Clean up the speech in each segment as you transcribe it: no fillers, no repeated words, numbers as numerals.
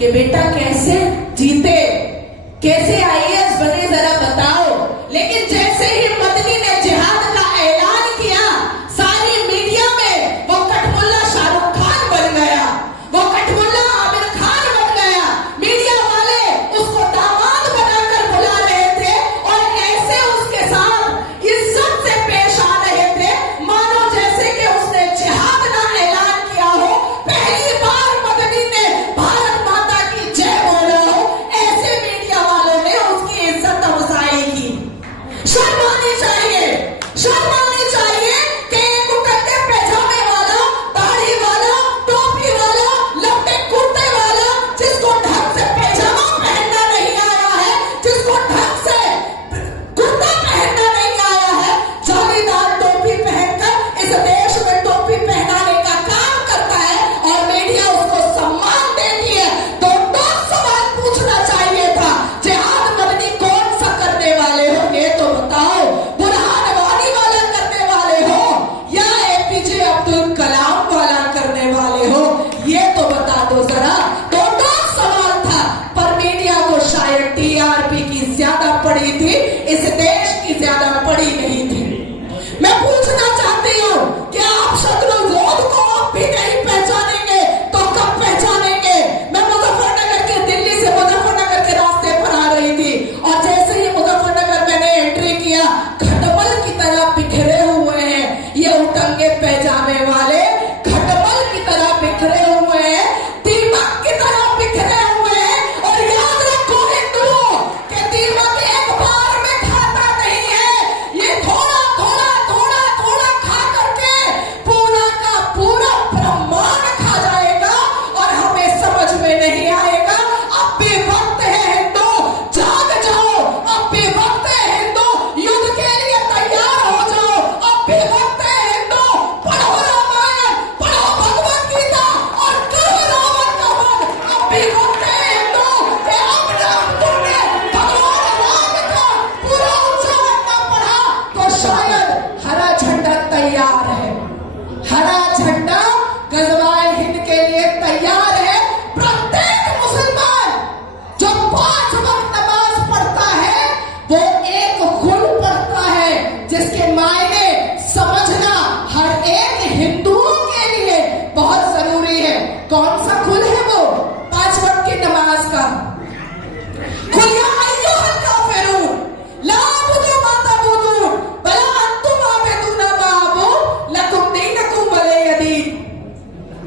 कि बेटा कैसे जीते, कैसे आईएएस बने, जरा बताओ। लेकिन जैसे ही मदनी ने जिहाद का ऐलान किया, सारी मीडिया में वो कठमुल्ला शाहरुख खान बन गया, वो कठमुल्ला आमिर खान बन गया। मीडिया वाले उसको दामाद बनाकर बुला रहे थे और ऐसे उसके साथ इज्जत से पेश आ रहे थे, मानो जैसे कि उसने जिहाद ना ऐलान किया हो, पहली बार मदनी ने भारत माता की जय बोला हो। ऐसे मीडिया वालों ने उसकी इज्जत अफजाई की। शर्म आनी चाहिए, शर्म आनी चाहिए कि एक उकट्टे पैजामे वाला, दाढ़ी वाला, टोपी वाला, लंबे कुर्ते वाला, जिसको ढंग से पैजामा पहनना नहीं आया है, जिसको ढंग से कुर्ता पहनना नहीं आया है, जालीदार टोपी पहनकर इस देश में टोपी पहनाने का काम करता है और मीडिया उसको सम्मान देती है। तो दो सवाल पूछना चाहिए था, जिहाद मदनी कौन सा करने वाले हो, ये तो बताओ। बुरहान वानी वाला करने वाले हो या एपीजे अब्दुल कलाम वाला करने वाले हो, ये तो बता दो जरा। तो दो सवाल था, पर मीडिया को शायद टीआरपी की ज्यादा पड़ी थी, इस देश की ज्यादा पड़ी नहीं थी। मैं पूछना चाहती हूँ कि आप शत्रुल लोध को आप भी नहीं पहचानेंगे तो कब पहचानेंगे? मैं मुजफ्फरनगर के, दिल्ली से मुजफ्फरनगर के रास्ते पर आ रही थी और जैसे ही मुजफ्फरनगर मैंने एंट्री किया, खटमल की तरह बिखरे हुए हैं ये उटंगे पैजामे वाले, खटमल की तरह बिखरे हुए हैं, दीमक की तरह बिखरे हुए हैं। और याद रखो हिंदुओं कि दीमक एक बार में खाता नहीं है, ये थोड़ा थोड़ा थोड़ा थोड़ा खा करके पूरा का पूरा ब्रह्मांड खा जाएगा और हमें समझ में नहीं आएगा। अब भी वक्त है हिंदू, जाग जाओ, अब भी वक्त है हिंदू, युद्ध के लिए तैयार हो जाओ, अब भी वक्त है हिंदू, पढ़ो रामायण, पढ़ो भगवत गीता और करो रावण का वध। अब भी वक्त है हिंदू कि अब तुमने भगवान राम का पूरा उच्चारण ना पढ़ा तो शायद हरा झंडा तैयार है, हरा झंडा गजवाए हिंद के लिए तैयार है। प्रत्येक मुसलमान जो 5 वक्त नमाज पढ़ता है वो एक खुल पढ़ता है, जिसके मायने समझना हर एक हिंदुओं के लिए बहुत जरूरी है। कौन सा खुल है वो? 5 वक्त की नमाज का खुल। या अय्युहल काफिरून ला अअबुदु मा तअबुदून वला अंतुम आबिदूना मा अअबुदु लकुम दीनुकुम वलिय दीन।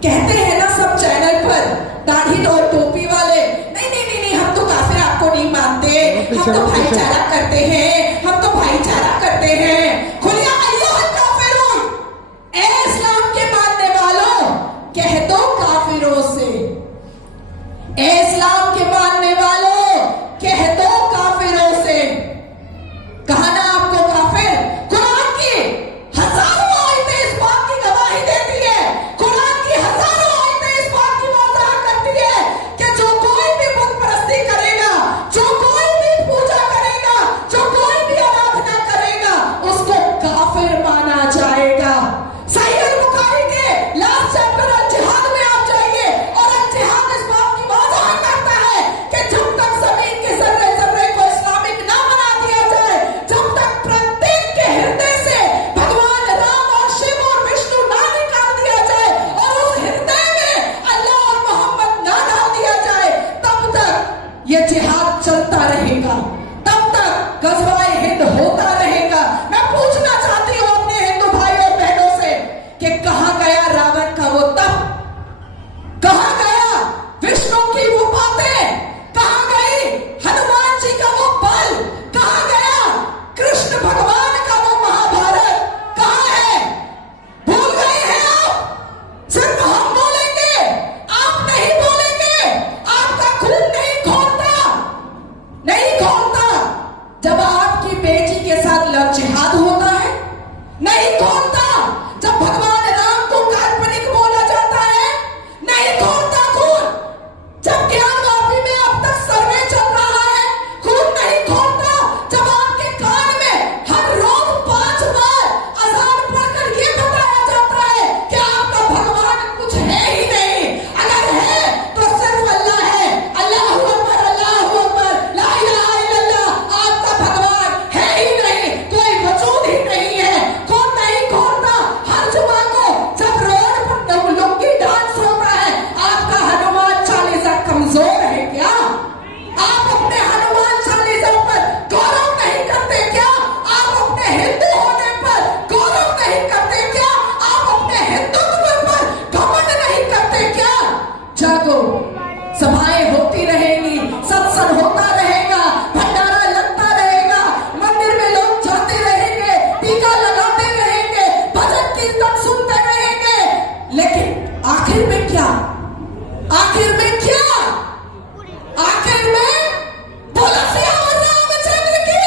कहते हैं ना सब चैनल पर, दाढ़ी और टोपी वाले, नहीं नहीं नहीं नहीं, हम तो काफिर आपको नहीं मानते, हम तो भाईचारा करते हैं, हम तो भाईचारा करते हैं। खुलिया अय्युहल काफिरून, ए इस्लाम के मानने वालों, कह दो काफिरों से, ए इस्लाम के मानने वालों, कह दो काफिरों से। कहा ना आपको काफिर? कुरान की हजारों आयतें इस बात की गवाही देती है, कुरान की हजारों आयतें इस बात की वजाहत करती है कि जो कोई भी बुत परस्ती करेगा, जो कोई भी पूजा करेगा, जो कोई भी आराधना करेगा, उसको काफिर माना जाएगा। सही अल-बुखारी के लास्ट चैप्टर अल जिहाद में आप जाइए और अल जिहाद इस बात की वजाहत करता है कि जब तक जमीन के जर्रे जर्रे को इस्लामिक ना बना दिया जाए, जब तक प्रत्येक के हृदय से भगवान राम और शिव और विष्णु ना निकाल दिया जाए और उस हृदय में अल्लाह और मोहम्मद ना डाल दिया जाए, तब तक ये जिहाद चलता रहेगा, तब तक गज़वाए हिंद होता रहेगा। मैं पूछना चाहती हूँ अपने हिंदू भाई और बहनों से कि कहां गया रावण का वो तप, कहां गया विष्णु की वो बातें, कहां गई हनुमान जी का वो बल, कहां गया कृष्ण भगवान का वो महाभारत, कहां है? भूल गए हैं आप? सिर्फ हम बोलेंगे, आप नहीं बोलेंगे, आपका खून नहीं खोलता, नहीं खोलता सभाएं होती रहेंगी, सत्संग होता रहेगा, भंडारा लगता रहेगा, मंदिर में लोग जाते रहेंगे, टीका लगाते रहेंगे, भजन कीर्तन सुनते रहेंगे, लेकिन आखिर में क्या? आखिर में क्या? आखिर में बोलो सियावर रामचंद्र की,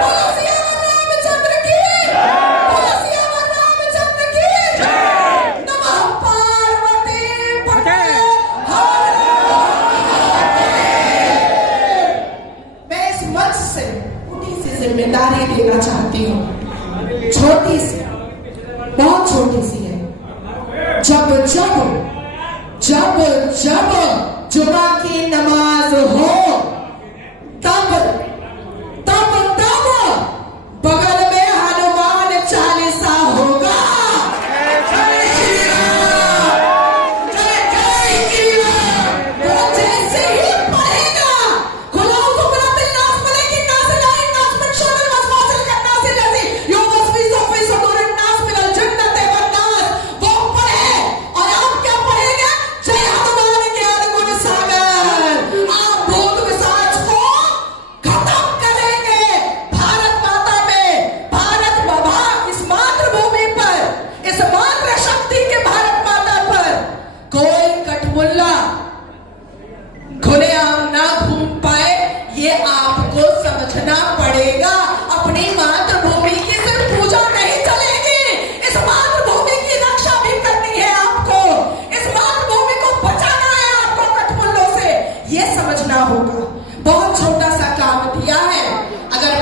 बोलो सियावर रामचंद्र की, बोलो सियावर रामचंद्र की। नमः पार्वती पते हर महादेव। मैं इस मंच से छोटी सी जिम्मेदारी देना चाहती हूँ, छोटी सी, बहुत छोटी सी है। जब जब जब जब जुमा की नमाज हो, तब तब तब बगल में हनुमान चालीसा होगा। जय श्री राम, जय जय श्री राम। वो जैसे ही पढ़ेगा, खुलाओ खुला बिल्लाह मलकी नास लाई नास में शोर मस्वासल का नास लजी यो वस्फी सोफी सदुर नास मिलल जन्नत व नास। वो पढ़े और आप क्या पढ़ेंगे? जय हनुमान ज्ञान गुण सागर। आप भूत पिशाच को खत्म करेंगे। भारत माता में, भारत बाबा, इस मातृभूमि पर, इस मातृ शक्ति के भारत माता पर कोई कठमुल्ला खुलेआम ना घूम पाए, ये आपको समझना पड़ेगा। अपनी मातृभूमि की सिर्फ पूजा नहीं चलेगी, इस मातृभूमि की रक्षा भी करनी है आपको, इस मातृभूमि को बचाना है आपको कठमुल्लों से, ये समझना होगा। बहुत छोटा सा काम दिया है। अगर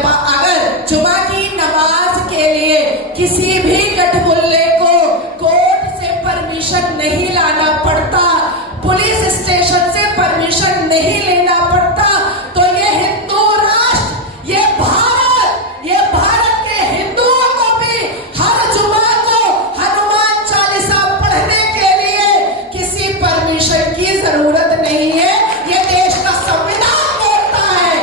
जुमा की नमाज के लिए किसी भी कठमुल्ले को कोर्ट से परमिशन नहीं लाना पड़ता, पुलिस स्टेशन से परमिशन नहीं लेना पड़ता, तो ये हिंदू राष्ट्र, ये भारत के हिंदुओं को भी हर जुमा को हनुमान चालीसा पढ़ने के लिए किसी परमिशन की जरूरत नहीं है। ये देश का संविधान बोलता है।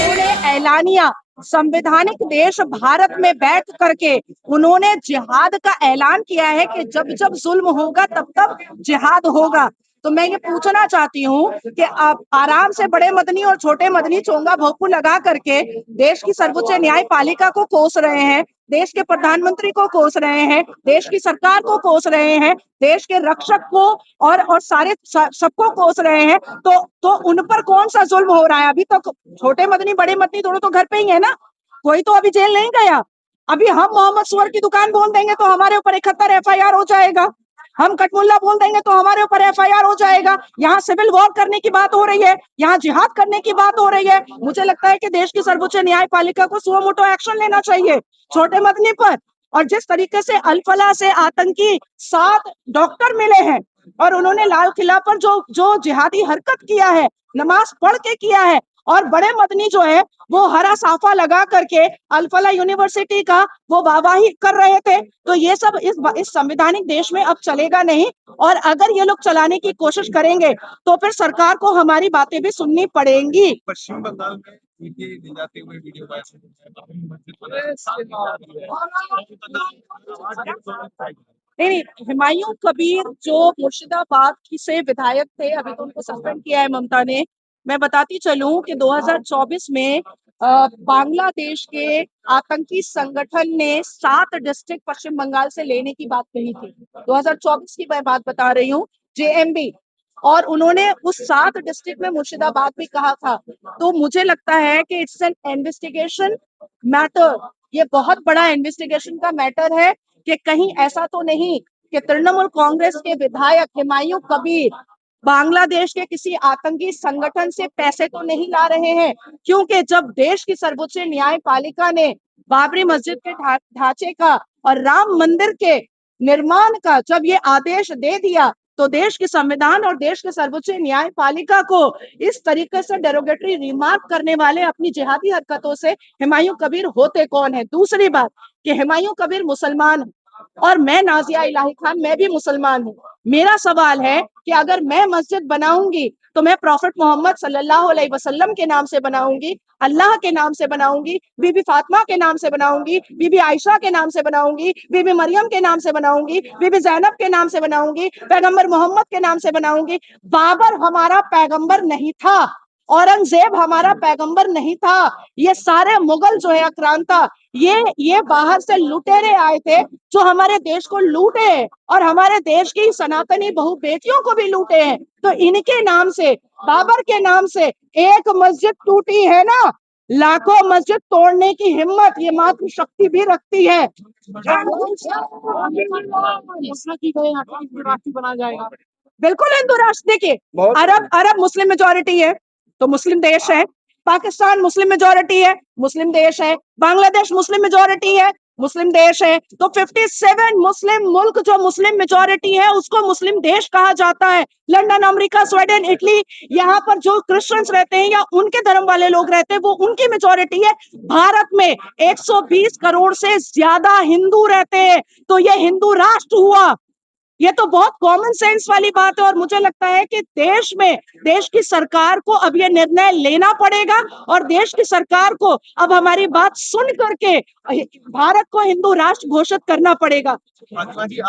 उन्होंने ऐलानिया संवैधानिक देश भारत में बैठ करके उन्होंने जिहाद का ऐलान किया है कि जब जब जुल्म होगा तब तब जिहाद होगा। तो मैं ये पूछना चाहती हूँ कि आप आराम से बड़े मदनी और छोटे मदनी चोंगा भोंपू लगा करके देश की सर्वोच्च न्यायपालिका को कोस रहे हैं, देश के प्रधानमंत्री को कोस रहे हैं, देश की सरकार को कोस रहे हैं, देश के रक्षक को और सारे सबको कोस रहे हैं। तो उन पर कौन सा जुल्म हो रहा है? अभी तो छोटे मदनी बड़े मदनी दोनों तो घर पे ही है ना, कोई तो अभी जेल नहीं गया। अभी हम मोहम्मद सुअर की दुकान बोल देंगे तो हमारे ऊपर 71 FIR हो जाएगा, हम कटमुल्ला बोल देंगे तो हमारे ऊपर FIR हो जाएगा। यहाँ सिविल वॉर करने की बात हो रही है, यहाँ जिहाद करने की बात हो रही है। मुझे लगता है कि देश की सर्वोच्च न्यायपालिका को सुओ मोटो एक्शन लेना चाहिए छोटे मदनी पर। और जिस तरीके से अल-फलाह से आतंकी 7 डॉक्टर मिले हैं और उन्होंने लाल किला पर जो जिहादी हरकत किया है, नमाज पढ़ के किया है, और बड़े मदनी जो है वो हरा साफा लगा करके अल-फलाह यूनिवर्सिटी का वो वाहवाही कर रहे थे। तो ये सब इस संवैधानिक देश में अब चलेगा नहीं, और अगर ये लोग चलाने की कोशिश करेंगे तो फिर सरकार को हमारी बातें भी सुननी पड़ेंगी। पश्चिम बंगाल में ईडी ले जाते हुए वीडियो वायरल नहीं, हुमायूं कबीर जो मुर्शिदाबाद की से विधायक थे, अभी तो उनको सस्पेंड किया है ममता ने। मैं बताती चलूं कि 2024 में बांग्लादेश के आतंकी संगठन ने 7 डिस्ट्रिक्ट पश्चिम बंगाल से लेने की बात कही थी। 2024 की मैं बात बता रही हूँ, JMB, और उन्होंने उस 7 डिस्ट्रिक्ट में मुर्शिदाबाद भी कहा था। तो मुझे लगता है कि इट्स एन इन्वेस्टिगेशन मैटर, ये बहुत बड़ा इन्वेस्टिगेशन का मैटर है कि कहीं ऐसा तो नहीं कि तृणमूल कांग्रेस के विधायक हुमायूं कबीर बांग्लादेश के किसी आतंकी संगठन से पैसे तो नहीं ला रहे हैं। क्योंकि जब देश की सर्वोच्च न्यायपालिका ने बाबरी मस्जिद के ढांचे का और राम मंदिर के निर्माण का जब ये आदेश दे दिया, तो देश के संविधान और देश के सर्वोच्च न्यायपालिका को इस तरीके से डेरोगेटरी रिमार्क करने वाले अपनी जिहादी हरकतों से हुमायूं कबीर होते कौन है? दूसरी बात कि हुमायूं कबीर मुसलमान है और मैं नाजिया इलाही खान, मैं भी मुसलमान हूँ। मेरा सवाल है कि अगर मैं मस्जिद बनाऊंगी तो मैं प्रॉफिट मोहम्मद सल्लल्लाहु अलैहि वसल्लम के नाम से बनाऊंगी, अल्लाह के नाम से बनाऊंगी, बीबी फातिमा के नाम से बनाऊंगी, बीबी आयशा के नाम से बनाऊंगी, बीबी मरियम के नाम से बनाऊंगी, बीबी जैनब के नाम से बनाऊंगी, पैगंबर मोहम्मद के नाम से बनाऊंगी। बाबर हमारा पैगंबर नहीं था, औरंगजेब हमारा पैगंबर नहीं था, ये सारे मुगल जो है आक्रांता, ये बाहर से लुटेरे आए थे जो हमारे देश को लूटे और हमारे देश की सनातनी बहु बेटियों को भी लूटे हैं। तो इनके नाम से, बाबर के नाम से एक मस्जिद टूटी है ना, लाखों मस्जिद तोड़ने की हिम्मत ये मातृशक्ति भी रखती है। राष्ट्र बना जाएगा, बिल्कुल हिंदू राष्ट्र। देखिए, अरब मुस्लिम मेजोरिटी है तो मुस्लिम देश है, पाकिस्तान मुस्लिम मेजोरिटी है, मुस्लिम देश है, बांग्लादेश मुस्लिम मेजोरिटी है, मुस्लिम देश है। तो 57 मुस्लिम मुल्क जो मुस्लिम मेजोरिटी है उसको मुस्लिम देश कहा जाता है। लंदन, अमेरिका, स्वीडन, इटली, यहाँ पर जो क्रिश्चियंस रहते हैं या उनके धर्म वाले लोग रहते हैं वो उनकी मेजोरिटी है। भारत में 120 करोड़ से ज्यादा हिंदू रहते हैं, तो ये हिंदू राष्ट्र हुआ। ये तो बहुत कॉमन सेंस वाली बात है और मुझे लगता है कि देश में, देश की सरकार को अब ये निर्णय लेना पड़ेगा और देश की सरकार को अब हमारी बात सुन करके भारत को हिंदू राष्ट्र घोषित करना पड़ेगा। फातिमा जी,